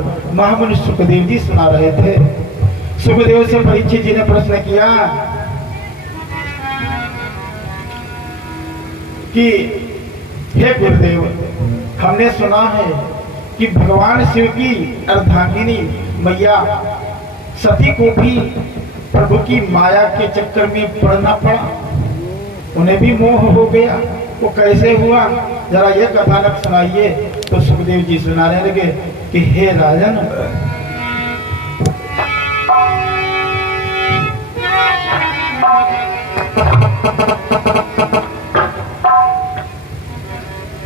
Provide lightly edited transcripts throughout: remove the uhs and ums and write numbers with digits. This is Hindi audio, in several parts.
पर महामुनि सुखदेव जी सुना रहे थे। सुखदेव से परीक्षित जी ने प्रश्न किया कि हे गुरुदेव, हमने सुना है कि भगवान शिव की अर्धांगिनी मैया सती को भी प्रभु की माया के चक्कर में पड़ना पड़ा, उन्हें भी मोह हो गया, वो कैसे हुआ, जरा ये कथानक सुनाइए। तो सुखदेव जी सुनाने लगे कि हे राजन,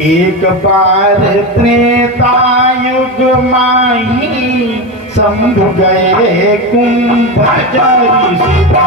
एक बार त्रेता युग माही शंभु गए कुंभजरी सीता।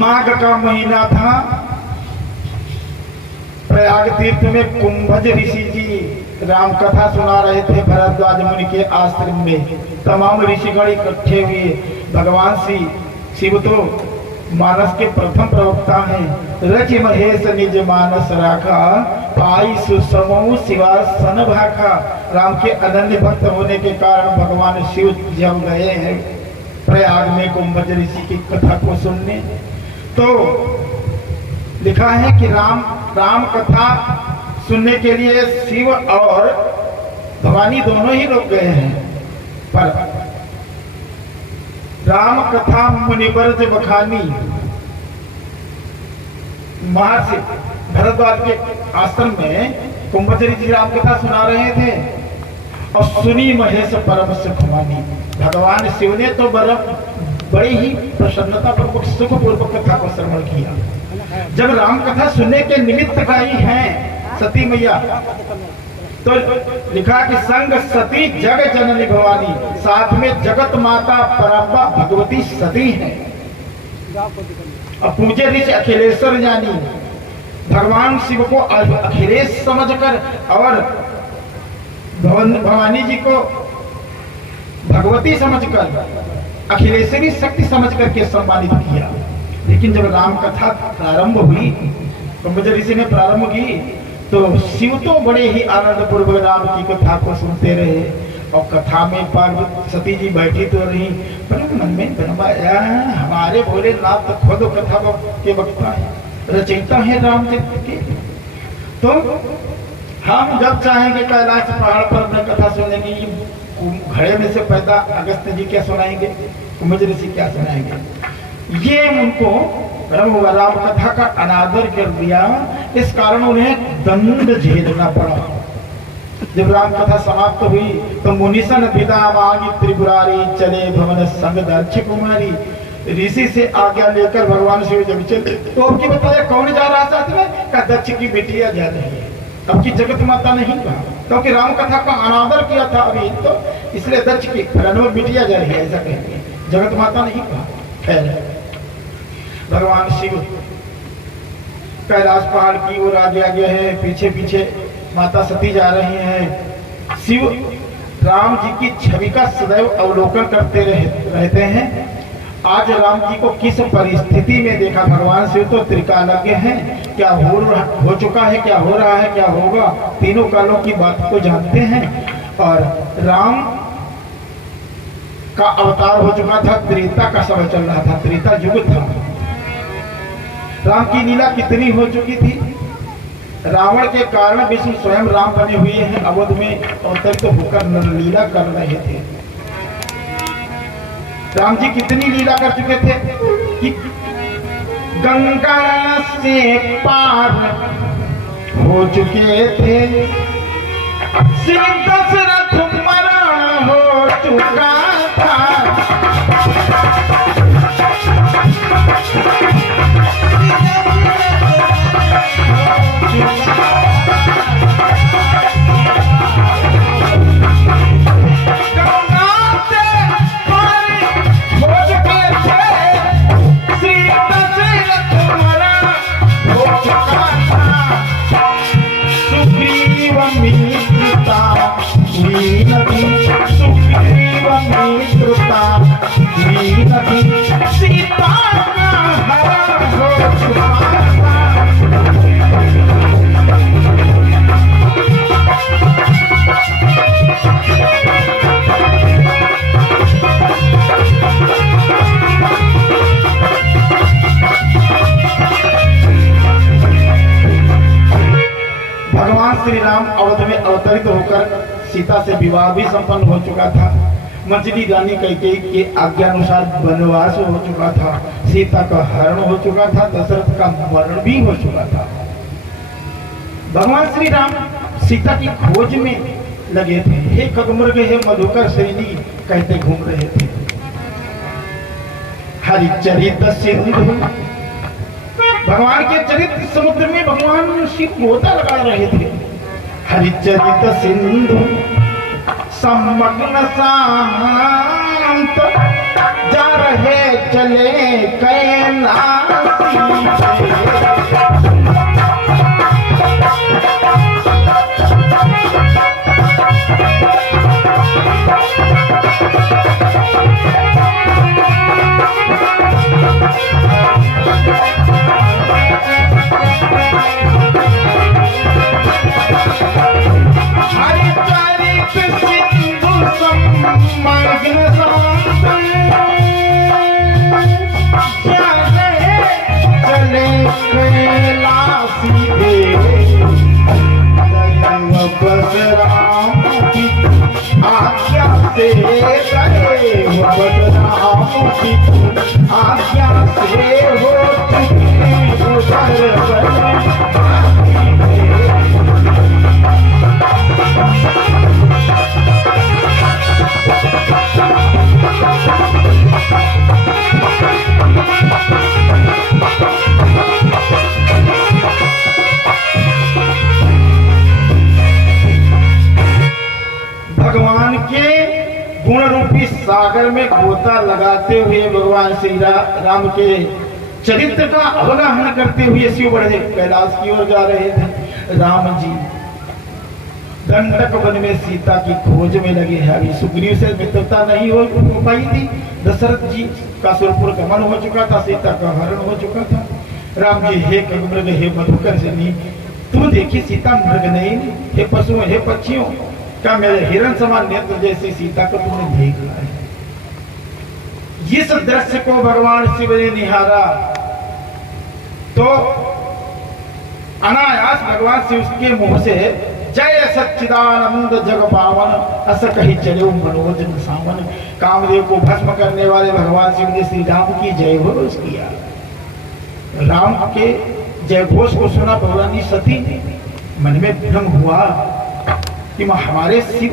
माघ का महीना था। प्रयाग तीर्थ में कुंभज ऋषि जी राम कथा सुना रहे थे भरद्वाज मुनि के आश्रम में। तमाम ऋषिगण इकट्ठे हुए। भगवान शिव तो मानस के प्रथम प्रवक्ता हैं। रच महेश निज मानस राखा, पाई सुसमो शिवासन भाखा। राम के अनन्य भक्त होने के कारण भगवान शिव जब गए हैं प्रयाग में कुंभज ऋषि की कथा को सुनने, तो लिखा है कि राम कथा सुनने के लिए शिव और भवानी दोनों ही लोग गए हैं। पर राम कथा मुनिवर्ज बखानी महर्षि भरद्वाज के आश्रम में कुंभज ऋषि राम कथा सुना रहे थे और सुनी महेश परम सुखमानी। भगवान शिव ने तो बड़ी ही प्रसन्नता पूर्वक सुखपूर्वक कथा को श्रवण किया। जब राम कथा सुनने के निमित्त गई हैं सती मैया, तो लिखा कि संग सती जग जननी भवानी, साथ में जगत माता परम्बा भगवती सती है। अब पूजे ऋषि अखिलेश्वर जानी, भगवान शिव को अखिलेश समझकर और भवानी जी को भगवती समझकर, अखिलेश्वरी शक्ति समझ करके सम्मानित किया। लेकिन जब राम कथा प्रारंभ हुई, कुंभज ऋषि ने प्रारंभ की, तो शिव तो बड़े ही आनंद पूर्वक राम की कथा को सुनते रहे। और कथा में पार्वती सती जी बैठी तो रही, पर मन में बनवाया हमारे भोलेनाथ तो खुद कथा के वक्ता है, रचयिता है रामचरित्र के। तो हम जब चाहेंगे कैलाश पहाड़ पर अपने कथा सुनने की, घड़े में से पैदा अगस्त जी क्या सुनाएंगे, कुंभज ऋषि क्या सुनाएंगे। ये उनको राम कथा का अनादर कर दिया, इस कारण उन्हें दंड झेलना पड़ा। जब राम कथा समाप्त हुई तो मुनिसन विदा मांगी त्रिपुरारी, चले भवन संग दक्ष कुमारी। ऋषि से आज्ञा लेकर भगवान शिव जब चले, तो अब की बताया कौन जा रहा साथ में, का दक्ष की बेटियां जा रही है। अब की जगत माता नहीं कहा, क्योंकि राम कथा का अनादर किया था अभी, तो इसलिए दक्ष की फलानुवर बिटिया जा रही है, ऐसा कहेंगे, जगत माता नहीं कहा। खैर, भगवान शिव कैलाश पहाड़ की ओर आगे आगे है, पीछे पीछे माता सती जा रही हैं। शिव राम जी की छवि का सदैव अवलोकन करते रहते हैं। आज राम जी को किस परिस्थिति में देखा, भगवान शिव तो त्रिकालज्ञ हैं, क्या हो चुका है, क्या हो रहा है, क्या होगा, तीनों कालों की बात को जानते हैं। और राम का अवतार हो चुका था, त्रेता का समय चल रहा था, त्रेता युग था। राम की लीला कितनी हो चुकी थी। रावण के कारण विष्णु स्वयं राम बने हुए हैं, अवध में अवतरित होकर लीला कर रहे थे। राम जी कितनी लीला कर चुके थे कि गंगा से पार हो चुके थे, श्री दशरथ मरण हो चुका था। सीता का हरण हो चुका था। भगवान श्री राम अवध में अवतरित होकर सीता से विवाह भी संपन्न हो चुका था। मंजरी रानी कैकेयी के आज्ञानुसार वनवास हो चुका था। सीता का हरण हो चुका था। दशरथ का मरण भी हो चुका था। भगवान श्री राम सीता की खोज में लगे थे। हे खगमृग हे मधुकर श्रेणी कहते घूम रहे थे। हरिचरित सिंधु, भगवान के चरित्र समुद्र में भगवान शिव गोता लगा रहे थे। हरिचरित सिंधु समग्न शांत जा रहे चले कैलासी। आज्ञा से हो भगवान के गुण रूपी सागर में गोता लगाते हुए भगवान श्री राम के चरित्र का अवगाहन करते हुए शिव बढ़े कैलाश की ओर जा रहे थे। राम जी दंडक वन में सीता की खोज में लगे हैं। अभी सुग्रीव से मित्रता नहीं हो पाई थी। दशरथ जी का सुरपुर गमन हो चुका था। सीता का हरण हो चुका था। राम जी हे खगमृग हे मधुकर श्रेणी, तुम देखिए सीता मृग नहीं, हे पशुओं हे पक्षियों, क्या मेरे हिरण समान नेत्र जैसी सीता को तुमने देख लिया है? इस दृश्य को भगवान शिव ने निहारा तो अनायास भगवान शिव के मुंह से जय सच्चिदानंद जग पावन अस कही चले मनोज सावन। कामदेव को भस्म करने वाले भगवान शिव ने श्री राम की जय घोष किया। राम के जय घोष को सुना भगवानी सती मन में भ्रम हुआ कि हमारे शिव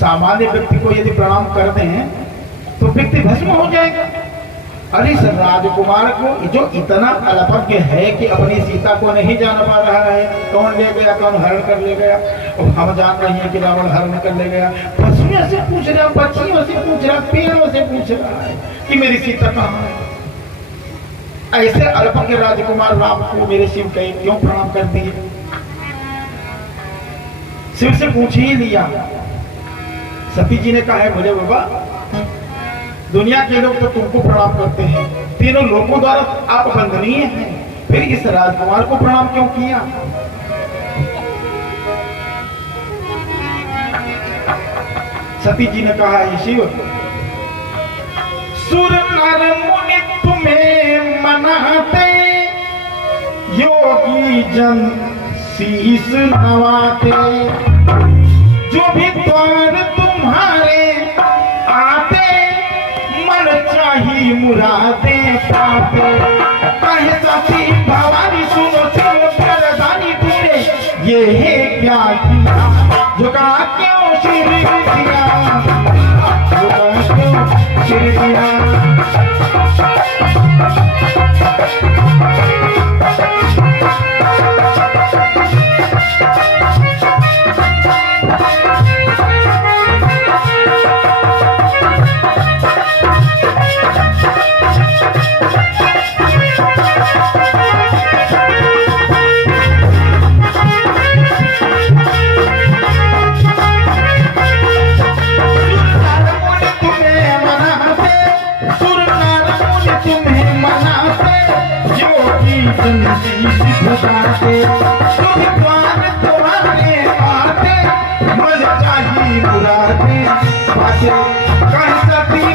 सामान्य व्यक्ति को यदि प्रणाम कर दें तो व्यक्ति भस्म हो जाएगा। अरे सर राजकुमार को जो इतना अल्पज्ञ है कि अपनी सीता को नहीं जान पा रहा है, कौन ले गया कौन हरण कर ले गया, और हम जान रहे हैं कि रावण हरण कर ले गया। पशुओं से पूछ रहा, पक्षियों से पूछ रहा, पेड़ों से पूछ रहा है कि मेरी सीता कहाँ है। ऐसे अल्पज्ञ राजकुमार राम को मेरे शिव कहे क्यों प्रणाम कर दिए? शिव से पूछ ही लिया। सती जी ने कहा है बोले बाबा दुनिया के लोग तो तुमको प्रणाम करते हैं, तीनों लोगों द्वारा आप वंदनीय हैं, फिर इस राजकुमार को प्रणाम क्यों किया? सती जी ने कहा है शिव सुर नर मुनि तुम्हें मनाते, योगी जन शीश नवाते, जो भी द्वार तुम्हारे आते मन चाही मुरादे पाते। कहे दिया, खुदा क्यों चिर दिया।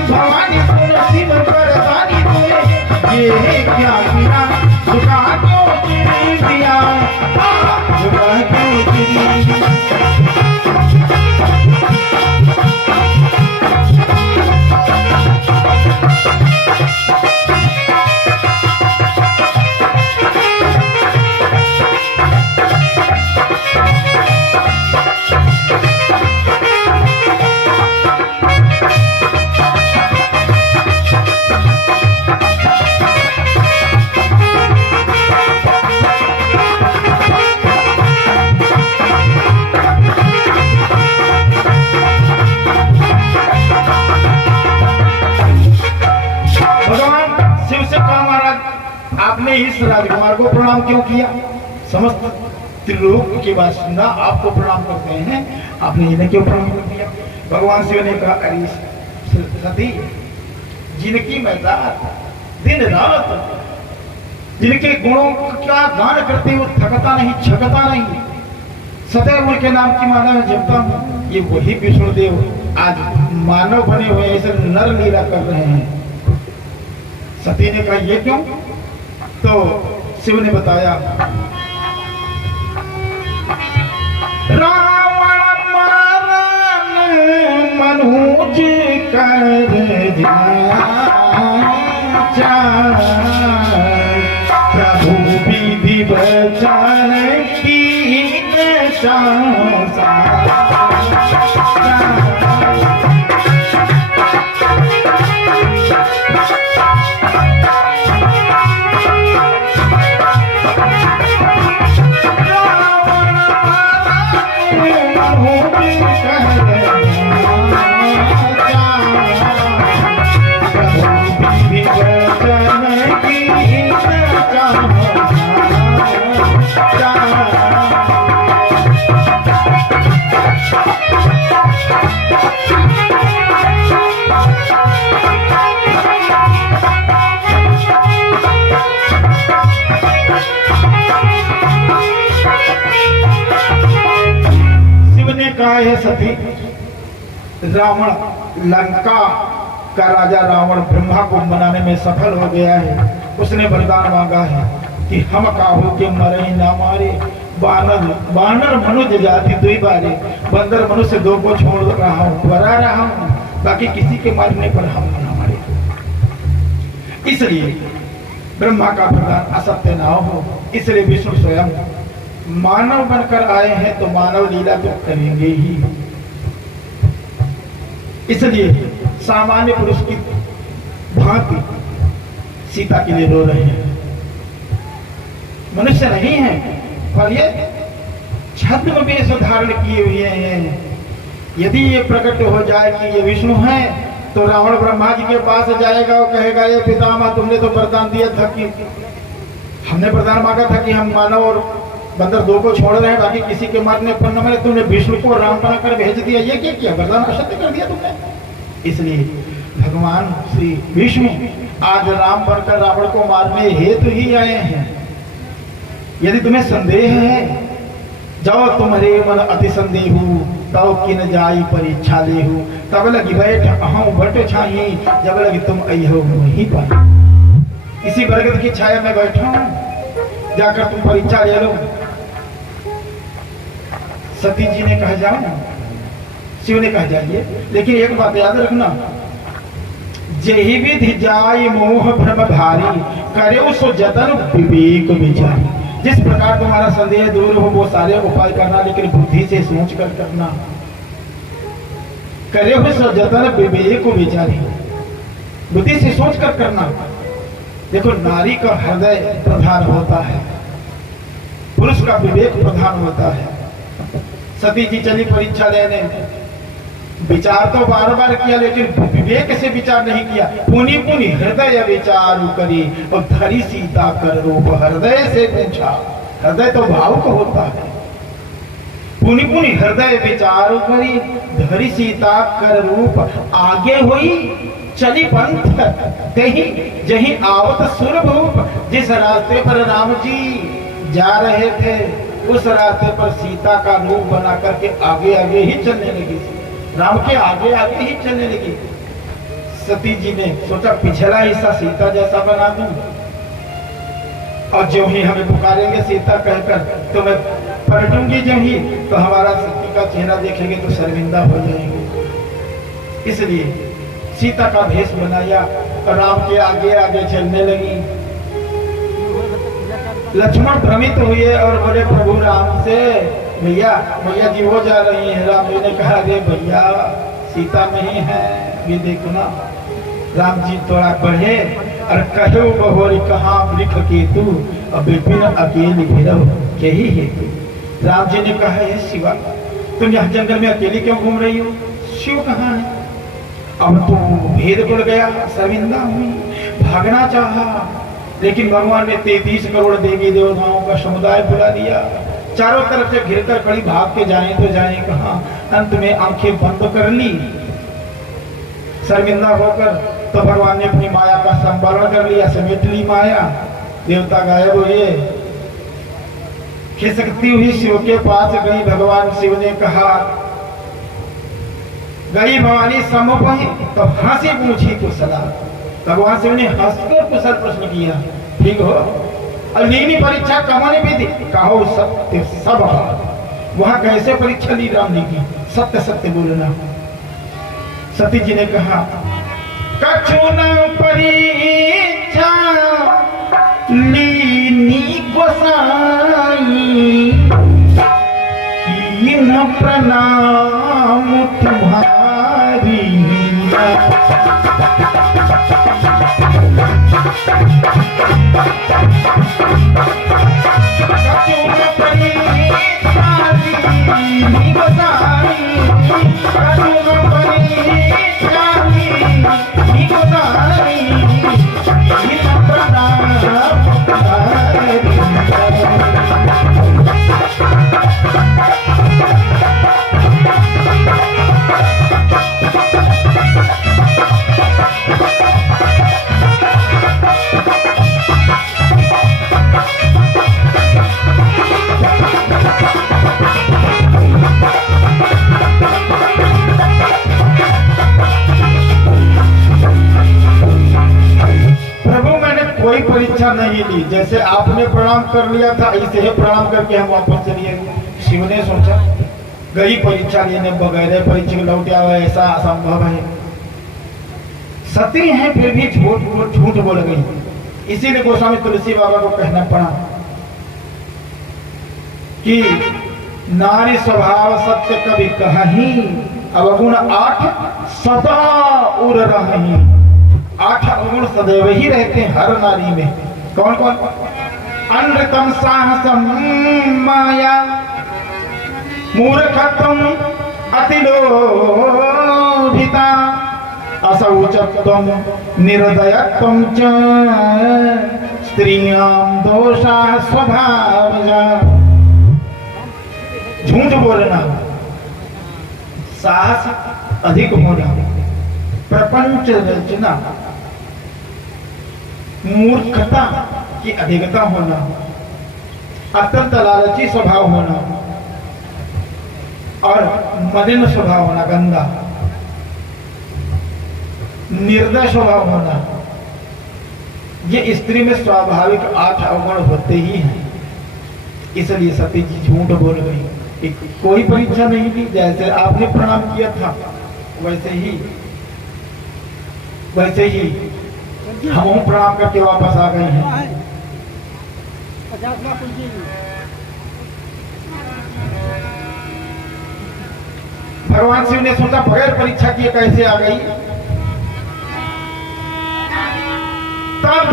भवानी शिव बरसानी तुमने ये क्या किया, झुका क्यों चिर दिया, झुका क्यों चिर दिया। आपने इस राजकुमार को प्रणाम क्यों किया? समस्त त्रिलोक की बाशिंदा आपको प्रणाम करते हैं, आपने इन्हें क्यों प्रणाम कर दिया? भगवान शिव ने कहा, अरे सती, जिनकी मैं दिन रात जिनके गुणों का गान करते हुए थकता नहीं, छकता नहीं, सदैव उनके नाम की माला में जपता हूँ, ये वही विष्णुदेव आज मानव बने हुए ऐसे नर लीला कर रहे हैं। सती ने कहा, ये क्यों? तो शिव ने बताया, रावण मारन मनुज कर प्रभु विधि बचन की कहा है सती, रावण लंका का राजा रावण ब्रह्मा को मनाने में सफल हो गया है। उसने वरदान मांगा है कि हम काहू के मरे ना मारे, बानर मनुष्य जाति दुई बारे, बंदर मनुष्य दो को छोड़ रहा हूँ, बरा रहा हूँ, बाकी किसी के मारने पर हम ना मारे। इसलिए ब्रह्मा का वरदान असत्य ना हो, इसलिए विष्णु स्वयं मानव बनकर आए हैं तो मानव लीला तो करेंगे ही। इसलिए सामान्य पुरुष की भांति सीता के लिए रो रहे हैं। मनुष्य नहीं है पर ये छद्म वेश धारण किए हुए हैं। यदि ये प्रकट हो जाए कि ये विष्णु है तो रावण ब्रह्मा जी के पास जाएगा और कहेगा, ये पितामह, तुमने तो वरदान दिया था कि हमने वरदान मांगा था कि हम मानव और बंदर दो को छोड़ रहे हैं, बाकी किसी के मारने पर न मरे, तुमने विष्णु को राम बनाकर भेज दिया, ये क्या किया? वरदान असत्य कर दिया तुमने। इसलिए भगवान श्री विष्णु आज राम बनकर रावण को मारने हेतु ही आए हैं। यदि तुम्हें संदेह है, जाओ तुम्हारे मन अति संदेह तब किन जाई परीक्षा ले हो, तब लगी बैठ अहूँ बट छाई, जब लगी तुम अहो वहीं पर। इसी बरगद की छाया में बैठा हूँ, जाकर तुम परीक्षा ले लो। सती जी ने कहा जाओ, शिव ने कहा जाइए, लेकिन एक बात याद रखना, जेहि विधि जाय मोह भ्रम भारी, करे सो जतन विवेक विचारी। जिस प्रकार तुम्हारा संदेह दूर हो वो सारे उपाय करना, लेकिन बुद्धि से सोच कर करना। करे हुए सजतन विवेक को विचारी, बुद्धि से सोच कर करना। देखो नारी का हृदय प्रधान होता है, पुरुष का विवेक प्रधान होता है। सती जी चली परीक्षा लेने, विचार तो बार बार किया लेकिन विवेक से विचार नहीं किया। पुनि पुनि हृदय विचार करी और धरी सीता कर रूप, हृदय से पूछा। हृदय तो भावुक होता है। पुनि पुनि हृदय विचार करी धरी सीता कर रूप, आगे हुई चली पंथ तेहि जही आवत सुरभूप। जिस रास्ते पर राम जी जा रहे थे उस रास्ते पर सीता का रूप बना करके आगे आगे ही चलने लगी। राम के आगे आगे ही चलने लगी। सती जी ने सोचा पिछला हिस्सा सीता जैसा बना दूं, और जो ही हमें पुकारेंगे सीता कहकर तो मैं पलटूंगी, जो ही तो हमारा सती का चेहरा देखेंगे तो शर्मिंदा हो जाएंगे। इसलिए सीता का भेष बनाया और राम के आगे आगे चलने लगी। लक्ष्मण भ्रमित हुए और बोले प्रभु राम से, भैया भैया जी वो जा रही है। राम जी ने कहा अरे भैया सीता नहीं है, ये देखो ना। राम जी थोड़ा बढ़े और कहो बहोरी कहाँ वृक्ष केतु, और विपिन अकेली भिरव यही हेतु। राम जी ने कहा है शिवा तुम यहाँ जंगल में अकेली क्यों घूम रही हो? शिव कहाँ है? अब तो भेद खुल गया, शर्मिंदा हुई, भागना चाहा, लेकिन भगवान ने 33 करोड़ देवी देवताओं का समुदाय बुला दिया। चारों तरफ से घिरकर खड़ी, भाग के जाएं तो जाएं कहां। अंत में आंखें बंद कर ली शर्मिंदा होकर, तो भगवान ने अपनी माया का संवरण कर लिया, समेट ली माया। देवता गायब हुए, खिसकती हुई शिव के पास गई। भगवान शिव ने कहा गई भवानी समुपहि, तो हंसी पूछी कुशला। भगवान शिव ने हंसकर कुशल प्रश्न किया, ठीक हो? अग्नि परीक्षा कहाँ ने भी दी? कहो सत्य सब। वहां कैसे परीक्षा ली राम जी की? सत्य सत्य बोलना। सती जी ने कहा कछु न परीक्षा लीनी गोसाई, न प्रणाम तुम्हारी। परीक्षा नहीं ली, जैसे आपने प्रणाम कर लिया था ऐसे ही प्रणाम करके हम वापस चलिए। शिव ने सोचा गई परीक्षा लेने बगैर परीक्षा लौट आवे ऐसा असंभव है। सती है फिर भी झूठ बोल गई। इसीलिए गोस्वामी तुलसी बाबा को कहना पड़ा कि नारी स्वभाव सत्य कभी कहीं, अवगुण 8 सदा उड़ रही। 8 अवगुण सदैव ही रहते हैं हर नारी में। कौन कौन? अनृतम साहसम माया, मूर्खत्वम अतिलोभिता, असौचत्वम निर्दयत्वम च स्त्रियां दोषा स्वभावजा। झूठ बोलना, साहस अधिक होना, प्रपंच रचना, मूर्खता की अधिकता होना, अत्यंत लालची स्वभाव होना और मलिन स्वभाव होना, गंदा निर्दय स्वभाव होना, ये स्त्री में स्वाभाविक 8 अवगुण होते ही हैं। इसलिए सती जी झूठ बोल गई। कोई परीक्षा नहीं दी, जैसे आपने प्रणाम किया था वैसे ही हम प्रणाम करके वापस आ गए हैं। भगवान शिव ने सोचा बगैर परीक्षा किए कैसे आ गई। तब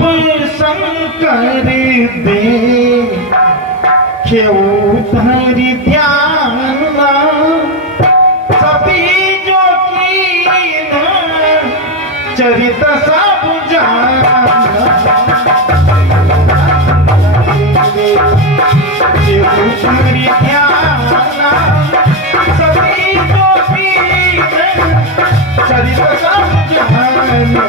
शंकर दे उधर ध्यान सती जो की चरित सब जाना सती जो की चरित सब जाना।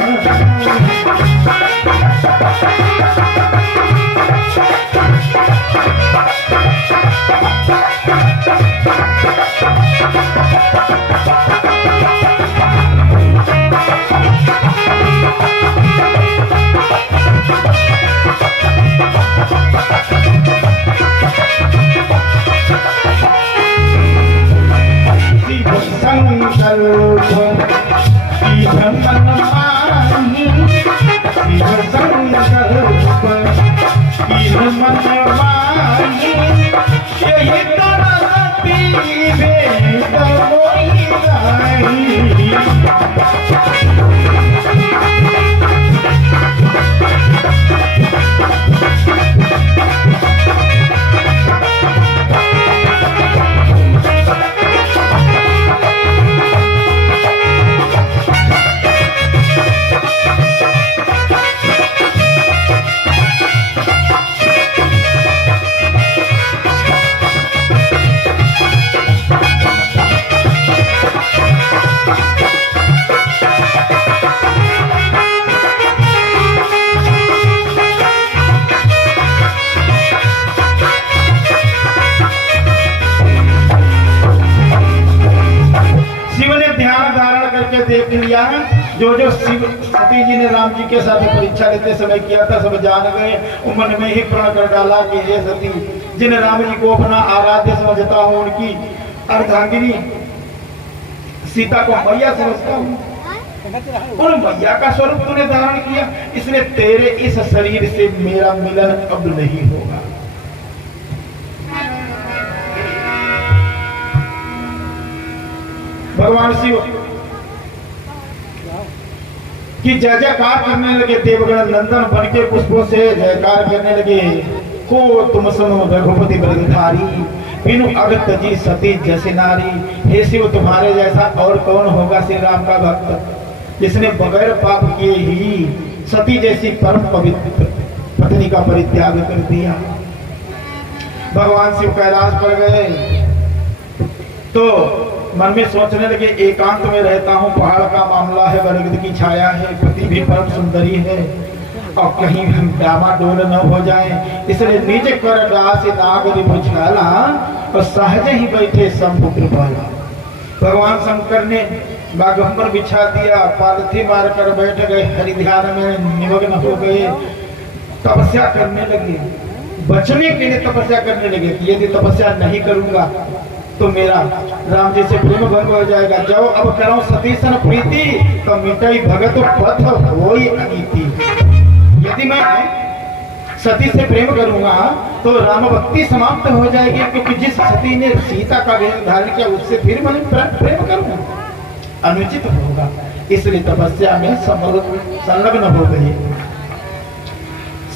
देख लिया जो शिव सती जी ने राम जी के साथ परीक्षा लेते समय किया था सब जान गए। मन में ही प्रण कर डाला कि हे सती, जिन राम जी को अपना आराध्य समझता हूँ, उनकी अर्धांगिनी सीता को मैया समझता हूँ, उन मैया का स्वरूप तूने धारण किया, इसलिए तेरे इस शरीर से मेरा मिलन अब नहीं होगा। भगवान शिव कि जय जयकार करने लगे। देवगण नंदन बन के पुष्पों से जयकार करने लगे। को तुम सुनो रघुपति ब्रजधारी, बिनु अगत जी सती जैसे नारी। हे शिव, तुम्हारे जैसा और कौन होगा श्री राम का भक्त, जिसने बगैर पाप किए ही सती जैसी परम पवित्र पत्नी का परित्याग कर दिया। भगवान शिव कैलाश पर गए तो मन में सोचने लगे, एकांत में रहता हूँ, पहाड़ का मामला है, बरगद की छाया है, पति भी परम सुंदरी है, और कहीं हम डामाडोल न हो जाए, इसलिए नीचे कर डास नागरी बुझाला और सहज ही बैठे शंभु वाला। भगवान शंकर ने बागंबर बिछा दिया, पालथी मार कर बैठ गए, हरि ध्यान में निमग्न हो गए, तपस्या करने लगे। बचने के लिए तपस्या करने लगे कि यदि तपस्या नहीं करूंगा तो मेरा राम जी से प्रेम भंग हो जाएगा। जब अब करो सतीसन प्रीति तो मिटाई भगत पथ होई अनीति। यदि मैं सती से प्रेम करूंगा तो राम भक्ति समाप्त हो जाएगी, क्योंकि जिस सती ने सीता का वेश धारण किया उससे फिर मैं प्रेम करूंगा, अनुचित होगा। इसलिए तपस्या में संलग्न हो गए।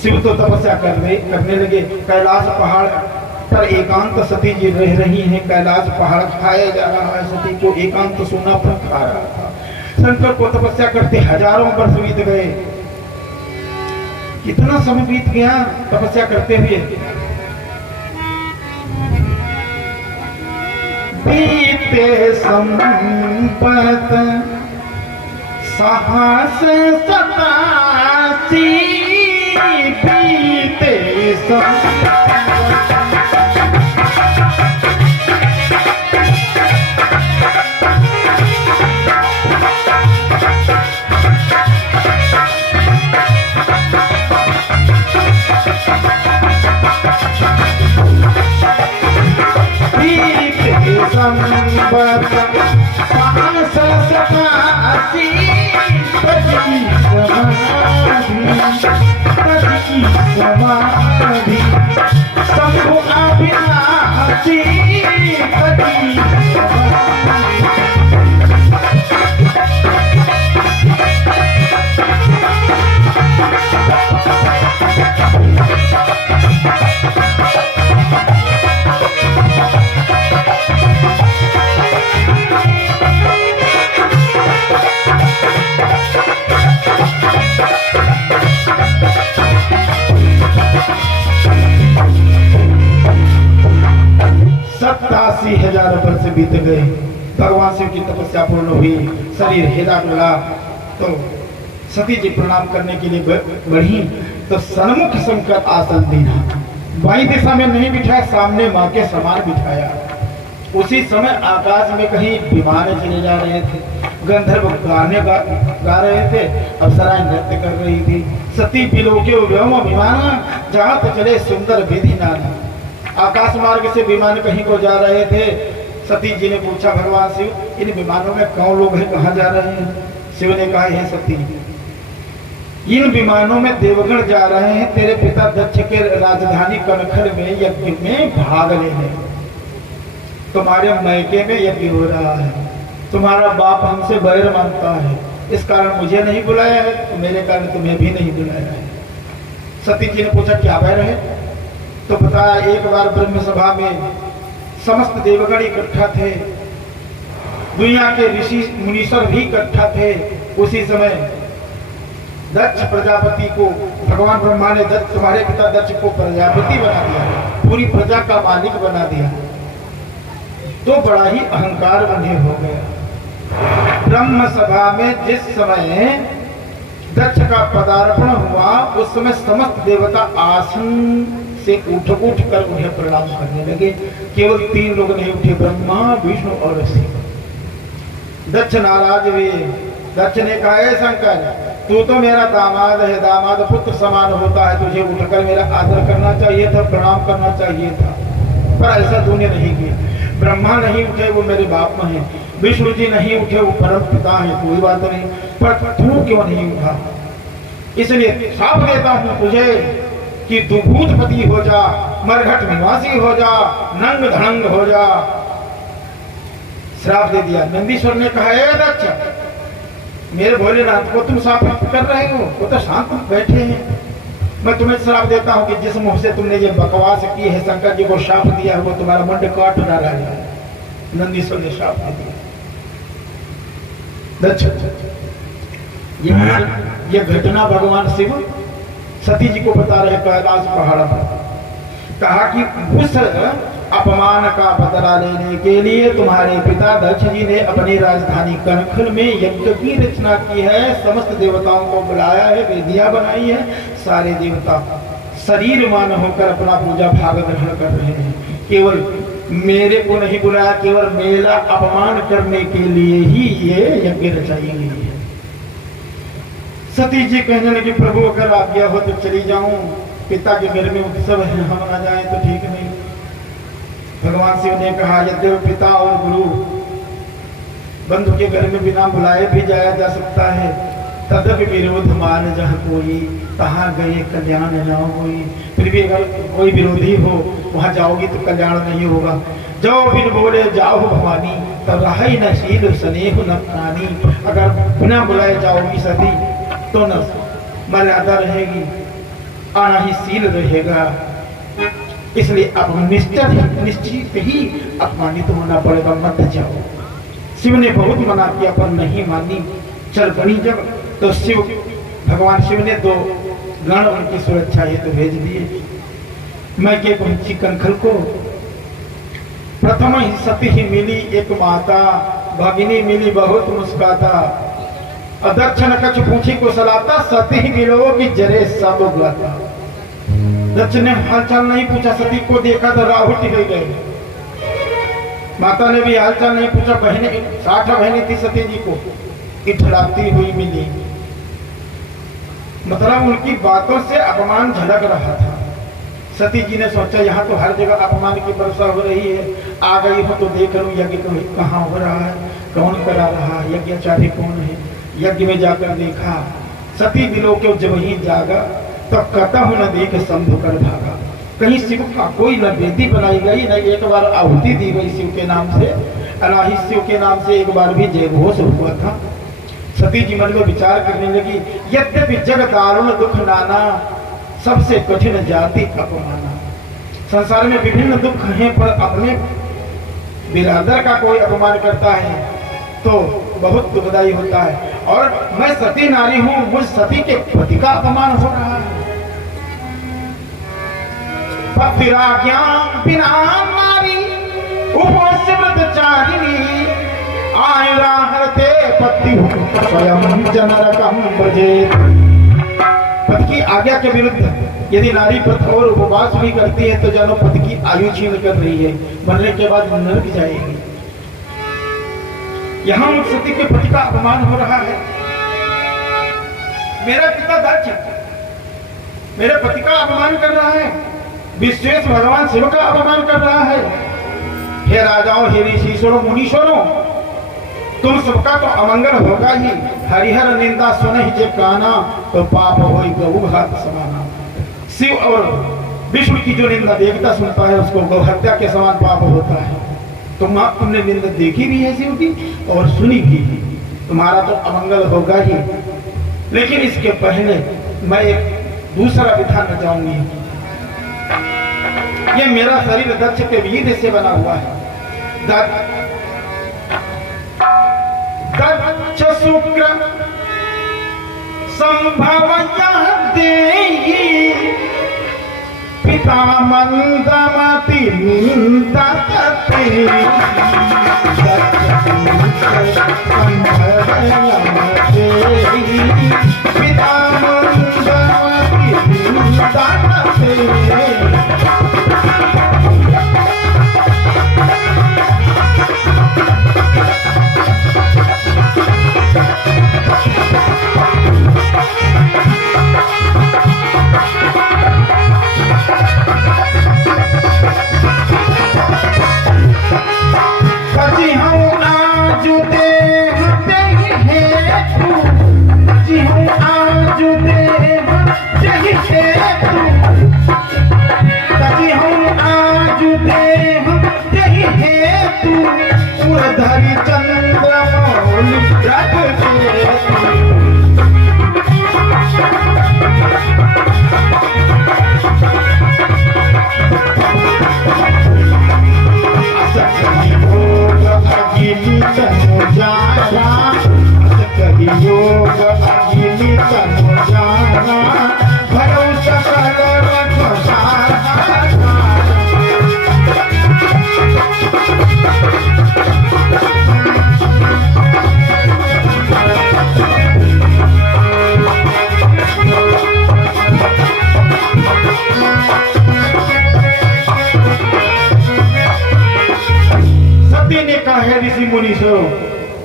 शिव तो तपस्या करने लगे। कैलाश पहाड़ पर एकांत सती जी रह रही हैं। कैलाश पहाड़ खाया जा रहा है, सती को एकांत सोना पर खा रहा था। शंकर को तपस्या करते हजारों वर्ष बीत गए। कितना समय बीत गया तपस्या करते हुए। बीते संपत साहस सतासी, बीते संपत साहस सतासी, पति समाधि शंभु अविनाशी, पति समाधि। 80,000 वर्ष बीत गए। भगवान शिव की तपस्या पूर्ण हुई, शरीर हिला डुला। तो सती जी प्रणाम करने के लिए बढ़ी तो सन्मुख शंकर आसन दीना, बाई दिशा में नहीं बिठाया, सामने माँ के समान बिठाया। उसी समय आकाश में कहीं विमान चले जा रहे थे, गंधर्व गाने गा रहे थे, अप्सराएं नृत्य कर रही थी। सती बिलोके व्योम विमान जहाँ तो चले सुंदर विधि नाना। आकाश मार्ग से विमान कहीं को जा रहे थे। सती जी ने पूछा भगवान शिव, इन विमानों में कौन लोग हैं, कहाँ जा रहे हैं? शिव ने कहा, हे सती, इन विमानों में देवगण जा रहे हैं तेरे पिता दक्ष के राजधानी कनखल में यज्ञ में भाग लेने। तुम्हारे मैके में यज्ञ हो रहा है, तुम्हारा बाप हमसे बैर मानता है, इस कारण मुझे नहीं बुलाया है, तो मेरे कारण तुम्हें भी नहीं बुलाया है। सती जी ने पूछा, क्या बैर है? तो बताया, एक बार ब्रह्म सभा में समस्त देवगण इकट्ठा थे, दुनिया के ऋषि मुनीश्वर भी इकट्ठा थे। उसी समय दक्ष प्रजापति को, भगवान ब्रह्मा ने दक्ष, तुम्हारे पिता दक्ष को प्रजापति बना दिया, पूरी प्रजा का मालिक बना दिया, तो बड़ा ही अहंकार बने हो गया। ब्रह्म सभा में जिस समय दक्ष का पदार्पण हुआ, उस समय समस्त देवता आसन से उठ कर उन्हें प्रणाम करने लगे। केवल 3 लोग नहीं उठे, ब्रह्मा, विष्णु और शिव। दक्ष नाराज हुए। दक्ष ने कहा, हे शंकर, तू तो मेरा दामाद है, दामाद पुत्र समान होता है, तुझे उठकर मेरा आदर करना चाहिए था, प्रणाम करना चाहिए था, पर ऐसा तूने नहीं किया। ब्रह्मा नहीं उठे, वो मेरे बाप में है, विष्णु जी नहीं उठे, वो परम पिता है, कोई बात नहीं, पर तू क्यों नहीं उठा? इसलिए श्राप देता हूं तुझे कि तू भूतपति हो जा, मरघट निवासी हो जा, नंग धड़ंग हो जा। श्राप दे दिया। नंदीश्वर ने कहा, हे दक्ष, मेरे भोलेनाथ को तुम श्राप कर रहे हो, वो तो शांत बैठे हैं। मैं तुम्हें श्राप देता हूं कि जिस मुंह से तुमने ये बकवास की है, शंकर जी को श्राप दिया है, वो तुम्हारा मंड काट डाला है। नंदीश्वर ने श्राप दे दिया। दक्ष, ये घटना भगवान शिव सती जी को बता रहे कैलाश पहाड़ पर। कहा कि उस अपमान का बदला लेने के लिए तुम्हारे पिता दक्ष जी ने अपनी राजधानी कनखल में यज्ञ की रचना की है, समस्त देवताओं को बुलाया है, वेदियां बनाई है, सारे देवता शरीर मान होकर अपना पूजा भाग ग्रहण कर रहे हैं। केवल मेरे को नहीं बुलाया, केवल मेरा अपमान करने के लिए ही ये यज्ञ रचाई गई है। सती जी कहने लगी, प्रभु अगर आज्ञा हो तो चली जाऊं, पिता के घर में उत्सव है, हम आ जाए तो ठीक नहीं। भगवान शिव ने कहा, यद्यपि पिता और गुरु बंधु के घर में बिना बुलाए भी जाया जा सकता है, तदपि विरोध मान जहाँ कोई, तहाँ गए कल्याण न होई। फिर भी अगर कोई विरोधी हो, वहां जाओगी तो कल्याण नहीं होगा। जाओ बिन बोले जाओ भवानी, तब रही न शील स्नेह न प्राणी। अगर बिना बुलाए जाओगी सती तो न मर्यादा रहेगी, आना ही सील रहेगा। इसलिए अब निश्चित ही अपमानित होना पड़ेगा, मत जाओ। शिव ने बहुत मना किया पर नहीं मानी। चल बनी जब तो शिव, भगवान शिव ने 2 गण उनकी सुरक्षा हेतु भेज दिए। मैं के पहुंची कनखल को। प्रथम ही सती ही मिली एक माता, भगिनी मिली बहुत मुस्काता। अदक्ष न कछ पूछी को सलाता, सती ही मिलो कि जरे सब गाता। दक्ष ने हालचाल नहीं पूछा, सती को देखा तो राहुट ही गए। माता ने भी हालचाल नहीं पूछा। बहने 60 बहनें थी सती जी को, इठलाती हुई मिली। मतलब उनकी बातों से अपमान झलक रहा था। सती जी ने सोचा, यहाँ तो हर जगह अपमान की वर्षा हो रही है, आ गई हो तो देख लूं यज्ञ कहाँ हो रहा है, कौन करा रहा है, यज्ञाचार्य कौन है। यज्ञ में जाकर देखा, सती बिलोके जब ही जागा, तब कतहु न देख शंभु कर भागा। कहीं शिव का कोई न वेदी बनाई गई, न एक बार आहुति दी गई शिव के नाम से, अलाही शिव के नाम से एक बार भी जयघोष हुआ था। सती जी मन में विचार करने लगी, यद्यपि जग दारुण दुख नाना, सबसे कठिन जाति अपमाना। संसार में विभिन्न दुख हैं, पर अपने बिरादर का कोई अपमान करता है तो बहुत दुखदायी होता है। और मैं सती नारी हूं, मुझ सती के पति का अपमान हो रहा है। पतिराज्ञा बिना नारी उपवास व्रतचारिणी आयुरा हरते पति स्वयं जनरकम बजेत। पति की आज्ञा के विरुद्ध यदि नारी व्रत और उपवास भी करती है तो जानो पति की आयु छीन कर रही है, मरने के बाद नरक जाएगी। यहाँ उस सती के पति का अपमान हो रहा है। मेरा पिता दक्ष मेरे पति का अपमान कर रहा है, विश्वेश भगवान शिव का अपमान कर रहा है। हे राजाओं, हे ऋषिश्वरों, मुनीश्वरों, तुम सबका तो अमंगल होगा ही। हरिहर निंदा सुन ही जे काना तो पाप होई गौ घात समाना। शिव और विष्णु की जो निंदा देवता सुनता है उसको गौ हत्या के समान पाप होता है। तुमने निंदा देखी भी है शिव की और सुनी भी, तुम्हारा तो अमंगल होगा ही। लेकिन इसके पहले मैं एक दूसरा विधान रचाऊंगी। ये मेरा शरीर दक्ष के वीर से बना हुआ है। दक्ष शुक्र संभव देहि पिता मंदमति पिता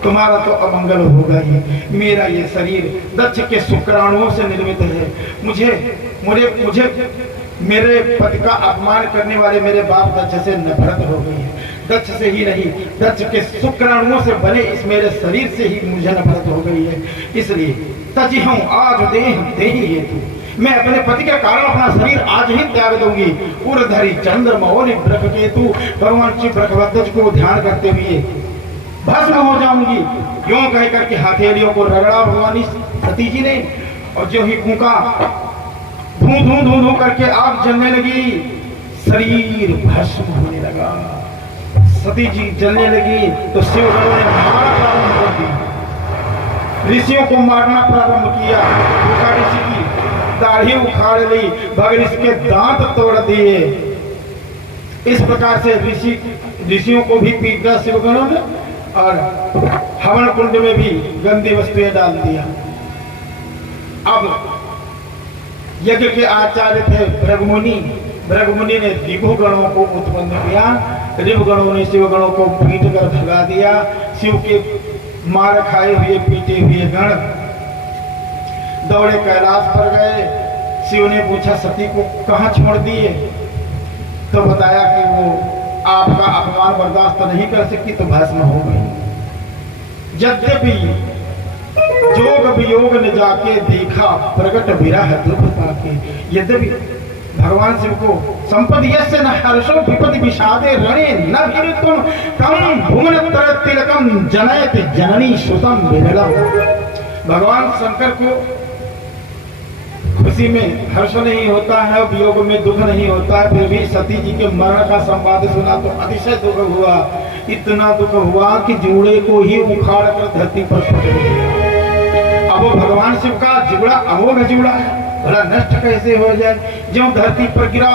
तुम्हारा तो अमंगल होगा ही। मेरा ये शरीर दक्ष के शुक्राणुओं से निर्मित है। मुझे मुझे मुझे मेरे पति का अपमान करने वाले मेरे बाप दक्ष से नफरत हो गई है। दक्ष से ही नहीं, दक्ष के शुक्राणुओं से बने इस मेरे शरीर से ही मुझे नफरत हो गई है। इसलिए तजी हूँ आज देही हेतु मैं अपने पति के कारण अपना शरीर आज ही त्याग दूंगी। उर्धरी चंद्र मौलिक ब्रख केतु भगवान शिव ब्रखवध्वज को ध्यान करते हुए भस्म हो जाऊंगी। क्यों कह करके हथेलियों को रगड़ा भगवानी सती जी ने, और जो ही फूका धू धू धू धू करके आग जलने लगी, शरीर भस्म होने लगा। सती जी जलने लगी तो शिवगणों ने मारा प्रारंभ कर दी, ऋषियों को मारना प्रारंभ किया। ऋषि की दाढ़ी उखाड़ ली, भगनिष्ठ के दांत तोड़ दिए। इस प्रकार से ऋषियों को भी पीटा शिवगणों ने, और हवन कुंड में भी गंदी वस्तुएं डाल दिया। अब यज्ञ के आचार्य थे भृगमुनि ने ऋभुगणों को उत्पन्न किया। ऋभुगणों ने शिवगणों को पीट कर भगा दिया। शिव के मार खाए हुए पीटे हुए गण दौड़े कैलाश पर गए। शिव ने पूछा सती को कहाँ छोड़ दिए, तो बताया कि वो आपका अपमान बर्दाश्त नहीं कर सकती तो भस्म हो गई। यद्यपि जोग वियोग ने जाके देखा प्रकट विरह दुख पाके। यद्यपि भगवान शिव को संपद यस्य न हर्षो विपद विषादे रणे न भिरुत्तम तम भुवन तिलकम जनयत जननी सुतम विरलम। भगवान शंकर को खुशी में हर्ष नहीं होता है, वियोग में दुख नहीं होता है, फिर भी सती जी के मरण का संवाद सुना तो अतिशय दुख हुआ। इतना दुख हुआ कि जूड़े को ही उखाड़ कर धरती पर फेंक दिया। अब वो भगवान शिव का जुड़ा अमोघ जुड़ा है। भला नष्ट कैसे हो जाए। ज्यों धरती पर गिरा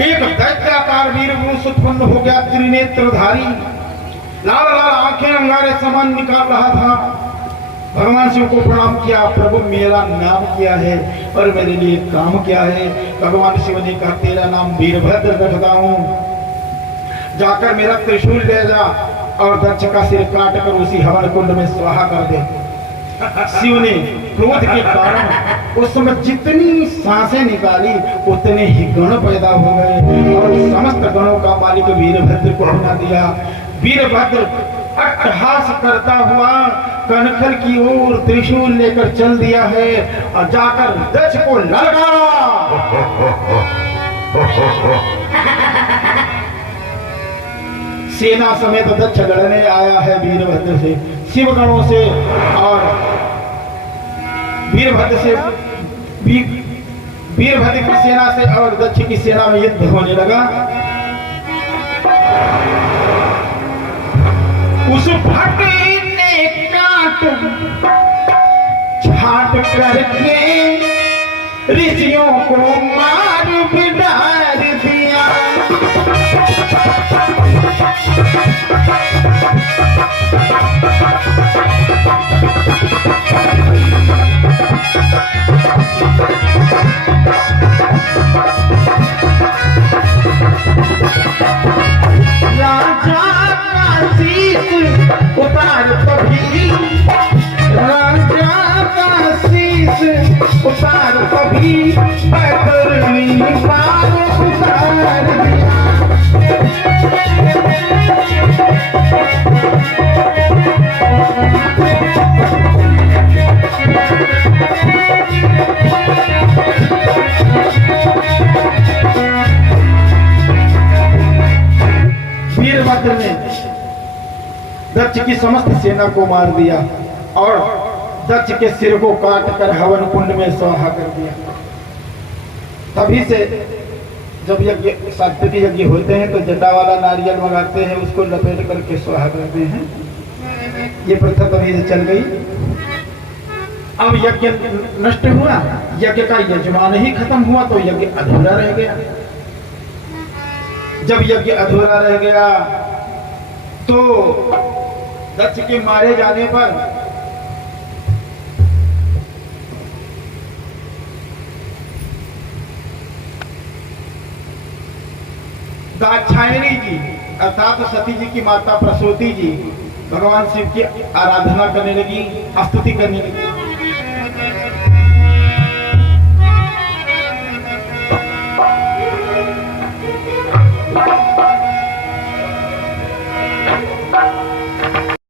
एक दैत्याकार वीर पुरुष उत्पन्न हो गया, त्रिनेत्रधारी, लाल लाल आंखें अंगारे समान निकाल रहा था। भगवान शिव को प्रणाम किया, प्रभु मेरा नाम क्या है और मेरे लिए काम क्या है। भगवान शिव ने कहा तेरा नाम वीरभद्र रखता हूं, जाकर मेरा त्रिशूल ले जा और दक्ष का सिर काट कर उसी हवन कुंड में स्वाहा कर दे। शिव ने क्रोध के कारण उस समय जितनी सांसें निकाली उतने ही गण पैदा हो गए और समस्त गणों का मालिक वीरभद्र को बना दिया। वीरभद्र अट्टहास करता हुआ कनखल की ओर त्रिशूल लेकर चल दिया है और जाकर दक्ष को ललकारा। सेना समेत दक्ष लड़ने आया है वीरभद्र से, शिवगणों से, और वीरभद्र की सेना से और दक्ष की सेना में युद्ध होने लगा। उस भट्ट ने काट छाट करके ऋषियों को मार बिडार दिया। राजा का शीश उतार कभी, राजा का शीश उतार कभी, पैतरनी पार उतार दिया। वीरभद्र ने दक्ष की समस्त सेना को मार दिया और दक्ष के सिर को काट कर हवन कुंड में स्वाहा कर दिया। तभी से जब यज्ञ सात्विक यज्ञ होते हैं तो जटा वाला नारियल मंगाते हैं, उसको लपेट करके स्वाहा करते हैं। ये प्रथा तभी से चल गई। अब यज्ञ नष्ट हुआ, यज्ञ का यजमान ही खत्म हुआ तो यज्ञ अधूरा रह गया। जब यज्ञ अधूरा रह गया तो दक्ष के मारे जाने पर दाक्षायणी जी अर्थात सती जी की माता प्रसूति जी भगवान शिव की आराधना करने लगी, स्तुति करने लगी।